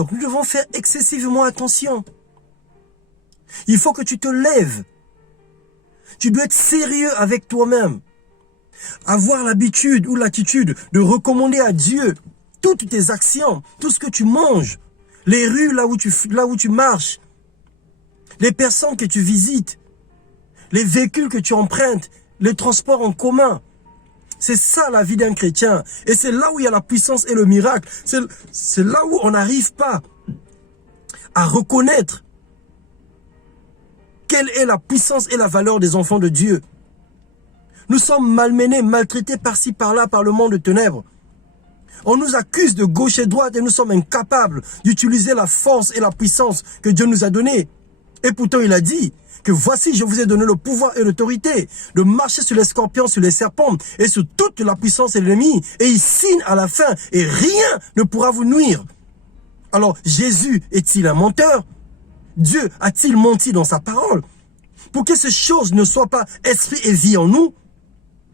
Donc nous devons faire excessivement attention. Il faut que tu te lèves. Tu dois être sérieux avec toi-même. Avoir l'habitude ou l'attitude de recommander à Dieu toutes tes actions, tout ce que tu manges, les rues là où tu marches, les personnes que tu visites, les véhicules que tu empruntes, les transports en commun. C'est ça la vie d'un chrétien. Et c'est là où il y a la puissance et le miracle. C'est là où on n'arrive pas à reconnaître quelle est la puissance et la valeur des enfants de Dieu. Nous sommes malmenés, maltraités par-ci, par-là, par le monde de ténèbres. On nous accuse de gauche et droite et nous sommes incapables d'utiliser la force et la puissance que Dieu nous a donnée. Et pourtant, il a dit que voici, je vous ai donné le pouvoir et l'autorité de marcher sur les scorpions, sur les serpents et sur toute la puissance de l'ennemi. Et il signe à la fin et rien ne pourra vous nuire. Alors, Jésus est-il un menteur? Dieu a-t-il menti dans sa parole? Pour que ces choses ne soient pas esprit et vie en nous?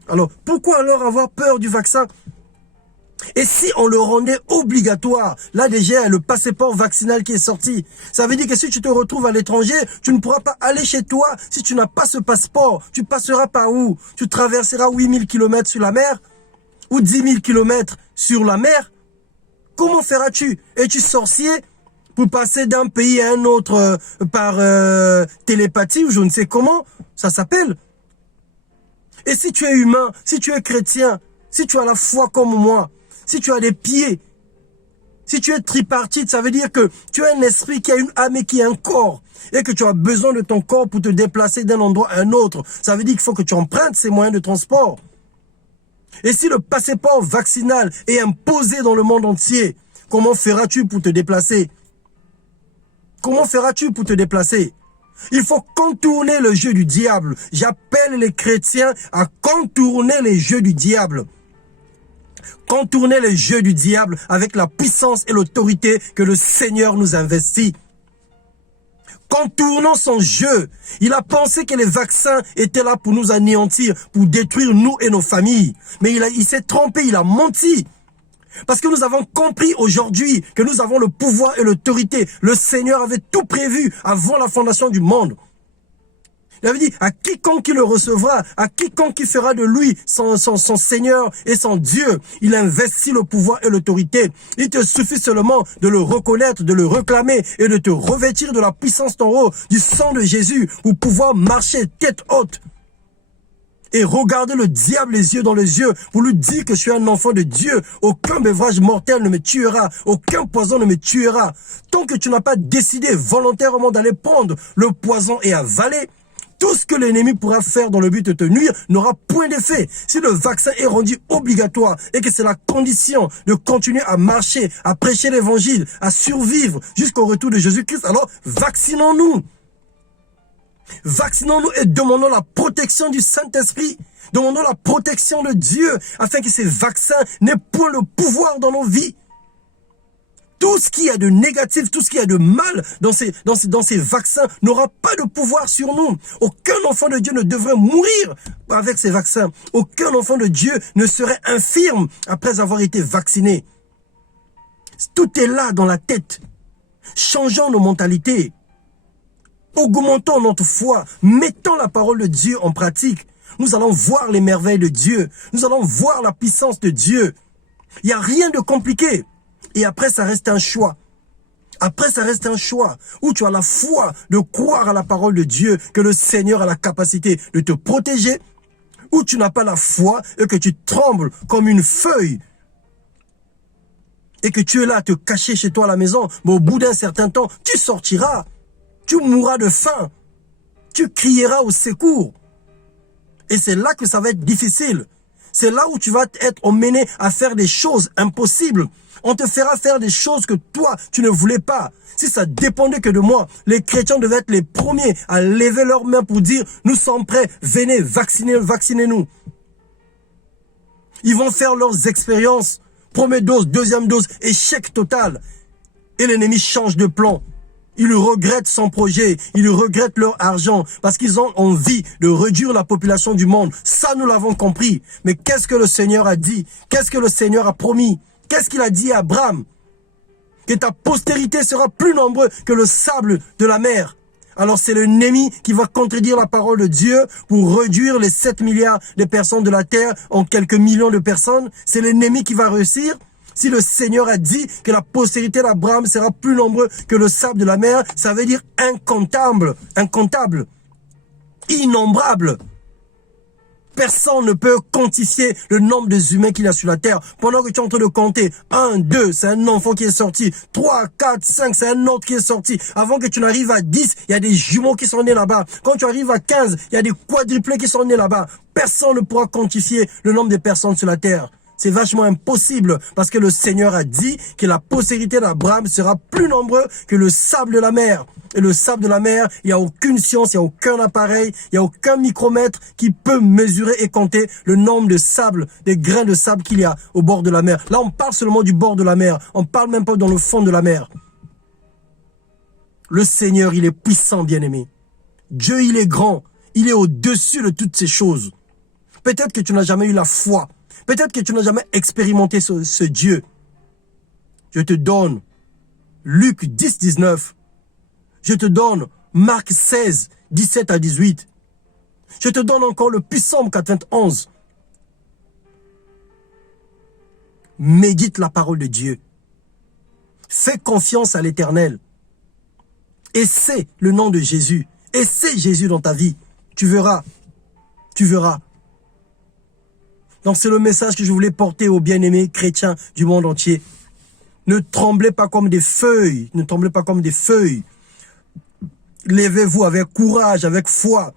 Alors, pourquoi alors avoir peur du vaccin? Et si on le rendait obligatoire? Là déjà, il y a le passeport vaccinal qui est sorti. Ça veut dire que si tu te retrouves à l'étranger, tu ne pourras pas aller chez toi si tu n'as pas ce passeport. Tu passeras par où? Tu traverseras 8000 km sur la mer? Ou 10 000 km sur la mer? Comment feras-tu? Es-tu sorcier pour passer d'un pays à un autre par télépathie ou je ne sais comment ça s'appelle? Et si tu es humain, si tu es chrétien, si tu as la foi comme moi, si tu as des pieds, si tu es tripartite, ça veut dire que tu as un esprit qui a une âme et qui a un corps. Et que tu as besoin de ton corps pour te déplacer d'un endroit à un autre. Ça veut dire qu'il faut que tu empruntes ces moyens de transport. Et si le passeport vaccinal est imposé dans le monde entier, comment feras-tu pour te déplacer? Comment feras-tu pour te déplacer? Il faut contourner le jeu du diable. J'appelle les chrétiens à contourner les jeux du diable. Contourner les jeux du diable avec la puissance et l'autorité que le Seigneur nous investit. Contournons son jeu. Il a pensé que les vaccins étaient là pour nous anéantir, pour détruire nous et nos familles. Mais il s'est trompé, il a menti. Parce que nous avons compris aujourd'hui que nous avons le pouvoir et l'autorité. Le Seigneur avait tout prévu avant la fondation du monde. Il avait dit, à quiconque il le recevra, à quiconque il fera de lui son Seigneur et son Dieu, il investit le pouvoir et l'autorité. Il te suffit seulement de le reconnaître, de le réclamer et de te revêtir de la puissance d'en haut, du sang de Jésus, pour pouvoir marcher tête haute. Et regarder le diable les yeux dans les yeux pour lui dire que je suis un enfant de Dieu. Aucun bévrage mortel ne me tuera. Aucun poison ne me tuera. Tant que tu n'as pas décidé volontairement d'aller prendre le poison et avaler, tout ce que l'ennemi pourra faire dans le but de te nuire n'aura point d'effet. Si le vaccin est rendu obligatoire et que c'est la condition de continuer à marcher, à prêcher l'évangile, à survivre jusqu'au retour de Jésus-Christ, alors vaccinons-nous. Vaccinons-nous et demandons la protection du Saint-Esprit. Demandons la protection de Dieu afin que ces vaccins n'aient point le pouvoir dans nos vies. Tout ce qui est de négatif, tout ce qui est de mal dans ces vaccins n'aura pas de pouvoir sur nous. Aucun enfant de Dieu ne devrait mourir avec ces vaccins. Aucun enfant de Dieu ne serait infirme après avoir été vacciné. Tout est là dans la tête. Changeons nos mentalités. Augmentons notre foi, mettons la parole de Dieu en pratique. Nous allons voir les merveilles de Dieu. Nous allons voir la puissance de Dieu. Il n'y a rien de compliqué. Et après, ça reste un choix. Après, ça reste un choix où tu as la foi de croire à la parole de Dieu, que le Seigneur a la capacité de te protéger, ou tu n'as pas la foi et que tu trembles comme une feuille et que tu es là à te cacher chez toi à la maison, mais au bout d'un certain temps, tu sortiras. Tu mourras de faim. Tu crieras au secours. Et c'est là que ça va être difficile. C'est là où tu vas être emmené à faire des choses impossibles. On te fera faire des choses que toi, tu ne voulais pas. Si ça dépendait que de moi, les chrétiens devaient être les premiers à lever leurs mains pour dire, nous sommes prêts, venez, vaccinez-nous. Ils vont faire leurs expériences. Première dose, deuxième dose, échec total. Et l'ennemi change de plan. Ils regrettent son projet, ils regrettent leur argent parce qu'ils ont envie de réduire la population du monde. Ça, nous l'avons compris. Mais qu'est-ce que le Seigneur a dit? Qu'est-ce que le Seigneur a promis? Qu'est-ce qu'il a dit à Abraham? que ta postérité sera plus nombreuse que le sable de la mer. Alors c'est l'ennemi qui va contredire la parole de Dieu pour réduire les 7 milliards de personnes de la terre en quelques millions de personnes. C'est l'ennemi qui va réussir. Si le Seigneur a dit que la postérité d'Abraham sera plus nombreuse que le sable de la mer, ça veut dire incontable, innombrable. Personne ne peut quantifier le nombre des humains qu'il y a sur la terre. Pendant que tu es en train de compter, 1, 2, c'est un enfant qui est sorti. 3, 4, 5, c'est un autre qui est sorti. Avant que tu n'arrives à 10, il y a des jumeaux qui sont nés là-bas. Quand tu arrives à 15, il y a des quadruplés qui sont nés là-bas. Personne ne pourra quantifier le nombre de personnes sur la terre. C'est vachement impossible parce que le Seigneur a dit que la postérité d'Abraham sera plus nombreuse que le sable de la mer. Et le sable de la mer, il n'y a aucune science, il n'y a aucun appareil, il n'y a aucun micromètre qui peut mesurer et compter le nombre de sable, des grains de sable qu'il y a au bord de la mer. Là, on parle seulement du bord de la mer. On ne parle même pas dans le fond de la mer. Le Seigneur, il est puissant, bien-aimé. Dieu, il est grand. Il est au-dessus de toutes ces choses. Peut-être que tu n'as jamais eu la foi. Peut-être que tu n'as jamais expérimenté ce Dieu. Je te donne Luc 10, 19. Je te donne Marc 16, 17 à 18. Je te donne encore le Psaume 91. Médite la parole de Dieu. Fais confiance à l'Éternel. Essaie le nom de Jésus. Essaie Jésus dans ta vie. Tu verras. Tu verras. Donc c'est le message que je voulais porter aux bien-aimés chrétiens du monde entier. Ne tremblez pas comme des feuilles. Ne tremblez pas comme des feuilles. Levez-vous avec courage, avec foi.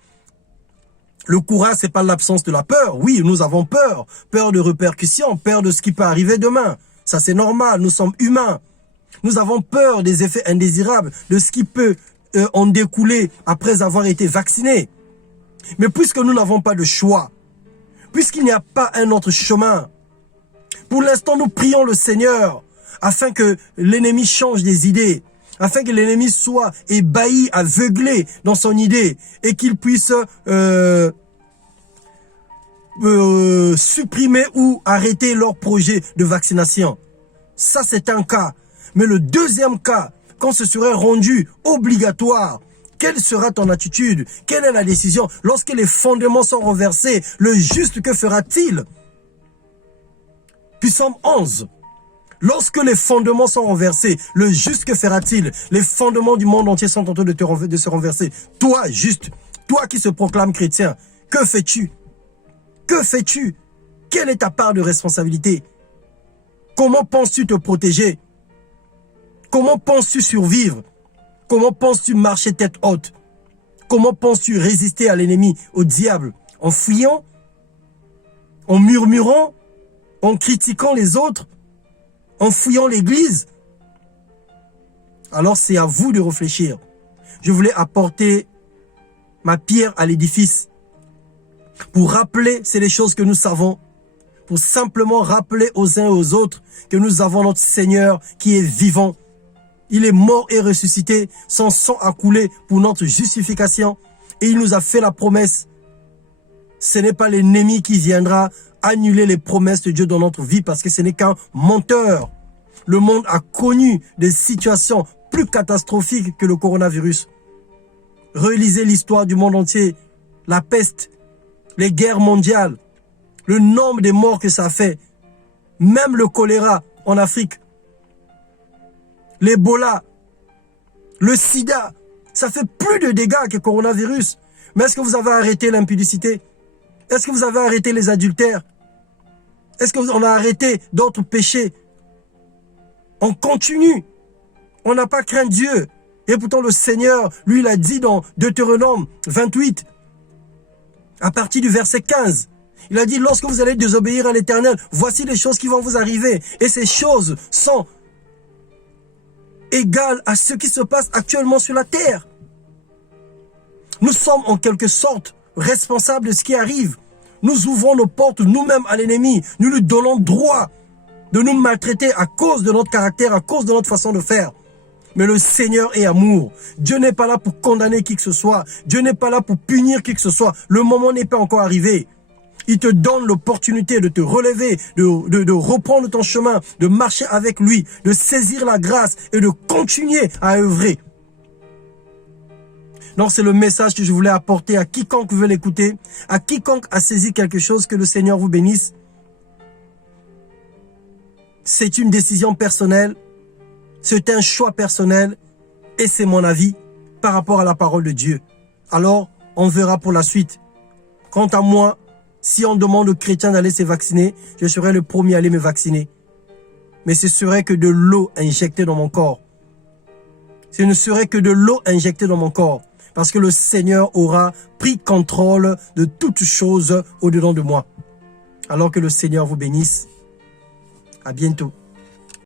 Le courage, c'est pas l'absence de la peur. Oui, nous avons peur. Peur de répercussions, peur de ce qui peut arriver demain. Ça, c'est normal. Nous sommes humains. Nous avons peur des effets indésirables, de ce qui peut en découler après avoir été vaccinés. Mais puisque nous n'avons pas de choix, puisqu'il n'y a pas un autre chemin, pour l'instant, nous prions le Seigneur afin que l'ennemi change des idées, afin que l'ennemi soit ébahi, aveuglé dans son idée et qu'il puisse supprimer ou arrêter leur projet de vaccination. Ça, c'est un cas. Mais le deuxième cas, quand ce serait rendu obligatoire, quelle sera ton attitude? Quelle est la décision? Lorsque les fondements sont renversés, le juste, que fera-t-il? Psaume 11. Lorsque les fondements sont renversés, le juste, que fera-t-il? Les fondements du monde entier sont en train de se renverser. Toi, juste, toi qui se proclame chrétien, que fais-tu? Que fais-tu? Quelle est ta part de responsabilité? Comment penses-tu te protéger? Comment penses-tu survivre? Comment penses-tu marcher tête haute? Comment penses-tu résister à l'ennemi, au diable? En fuyant? En murmurant? En critiquant les autres? En fouillant l'église? Alors c'est à vous de réfléchir. Je voulais apporter ma pierre à l'édifice pour rappeler, c'est les choses que nous savons, pour simplement rappeler aux uns et aux autres que nous avons notre Seigneur qui est vivant. Il est mort et ressuscité, son sang a coulé pour notre justification et il nous a fait la promesse. Ce n'est pas l'ennemi qui viendra annuler les promesses de Dieu dans notre vie parce que ce n'est qu'un menteur. Le monde a connu des situations plus catastrophiques que le coronavirus. Relisez l'histoire du monde entier, la peste, les guerres mondiales, le nombre de morts que ça a fait, même le choléra en Afrique, l'Ebola, le sida, ça fait plus de dégâts que le coronavirus. Mais est-ce que vous avez arrêté l'impudicité? Est-ce que vous avez arrêté les adultères? Est-ce qu'on a arrêté d'autres péchés? On continue. On n'a pas craint Dieu. Et pourtant le Seigneur, lui, il a dit dans Deutéronome 28, à partir du verset 15, il a dit, lorsque vous allez désobéir à l'Éternel, voici les choses qui vont vous arriver. Et ces choses sont égales à ce qui se passe actuellement sur la terre. Nous sommes en quelque sorte responsables de ce qui arrive. Nous ouvrons nos portes nous-mêmes à l'ennemi. Nous lui donnons droit de nous maltraiter à cause de notre caractère, à cause de notre façon de faire. Mais le Seigneur est amour. Dieu n'est pas là pour condamner qui que ce soit. Dieu n'est pas là pour punir qui que ce soit. Le moment n'est pas encore arrivé. Il te donne l'opportunité de te relever, de reprendre ton chemin, de marcher avec lui, de saisir la grâce et de continuer à œuvrer. Donc c'est le message que je voulais apporter à quiconque veut l'écouter, à quiconque a saisi quelque chose, que le Seigneur vous bénisse. C'est une décision personnelle, c'est un choix personnel et c'est mon avis par rapport à la parole de Dieu. Alors, on verra pour la suite. Quant à moi, si on demande aux chrétiens d'aller se vacciner, je serai le premier à aller me vacciner. Mais ce serait que de l'eau injectée dans mon corps. Ce ne serait que de l'eau injectée dans mon corps. Parce que le Seigneur aura pris contrôle de toutes choses au-dedans de moi. Alors que le Seigneur vous bénisse. À bientôt.